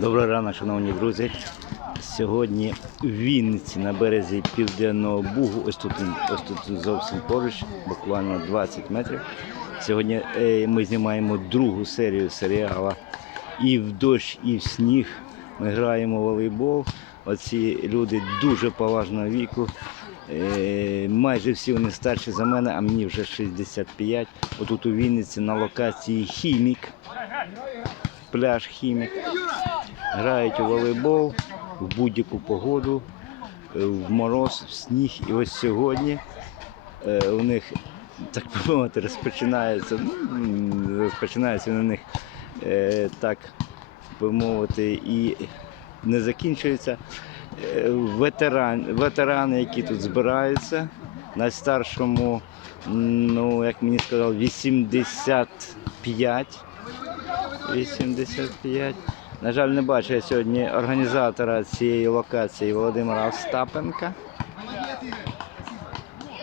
Доброго ранку, шановні друзі. Сьогодні в Вінниці на березі Південного Бугу, ось тут, ось тут зовсім поруч, буквально 20 метрів. Сьогодні е, ми знімаємо другу серію серіалу І в дощ, і в сніг. Ми граємо в волейбол. Оці люди дуже поважного віку. Е, майже всі вони старші за мене, а мені вже 65. Отут у Вінниці на локації Хімік. Пляж Хімік грають у волейбол в будь-яку погоду, е, в мороз, в сніг. І ось сьогодні е, у них, так би мовити, розпочинається, ну, розпочинається на них е, так би мовити, і не закінчується. Ветеран, ветерани, які тут збираються, найстаршому, ну, як мені сказали, 85. 85. На жаль, не бачу я сьогодні організатора цієї локації Володимира Остапенка.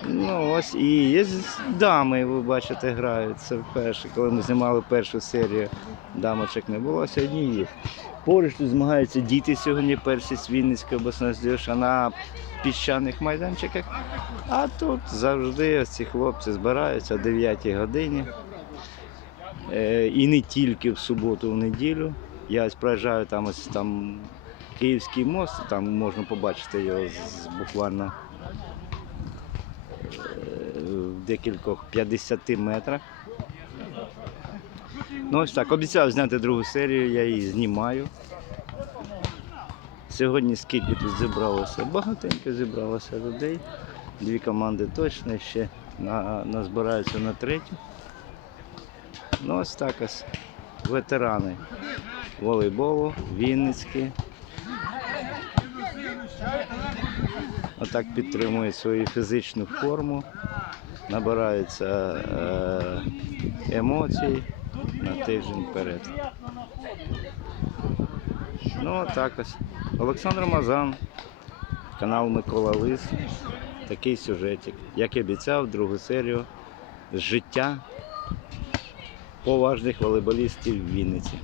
Ну, ось і є дами, ви бачите, грають. Це вперше. Коли ми знімали першу серію, дамочок не було, сьогодні є. Поруч тут змагаються діти сьогодні, перші з Вінницької обласної здюша на піщаних майданчиках. А тут завжди ось ці хлопці збираються о 9 годині. Е, і не тільки в суботу, в неділю. Я ось проїжджаю там ось там Київський мост, там можна побачити його з буквально е, в декількох 50 метрах. Ну ось так, обіцяв зняти другу серію, я її знімаю. Сьогодні скільки тут зібралося? Багатенько зібралося людей. Дві команди точно ще на, назбираються на третю. Ну ось так ось ветерани волейболу, Вінницькі. Отак підтримують свою фізичну форму, набираються е, емоцій на тиждень вперед. Ну так ось. Олександр Мазан, канал Микола Лис. Такий сюжетик. Як і обіцяв, другу серію з життя поважних волейболістів в Вінниці.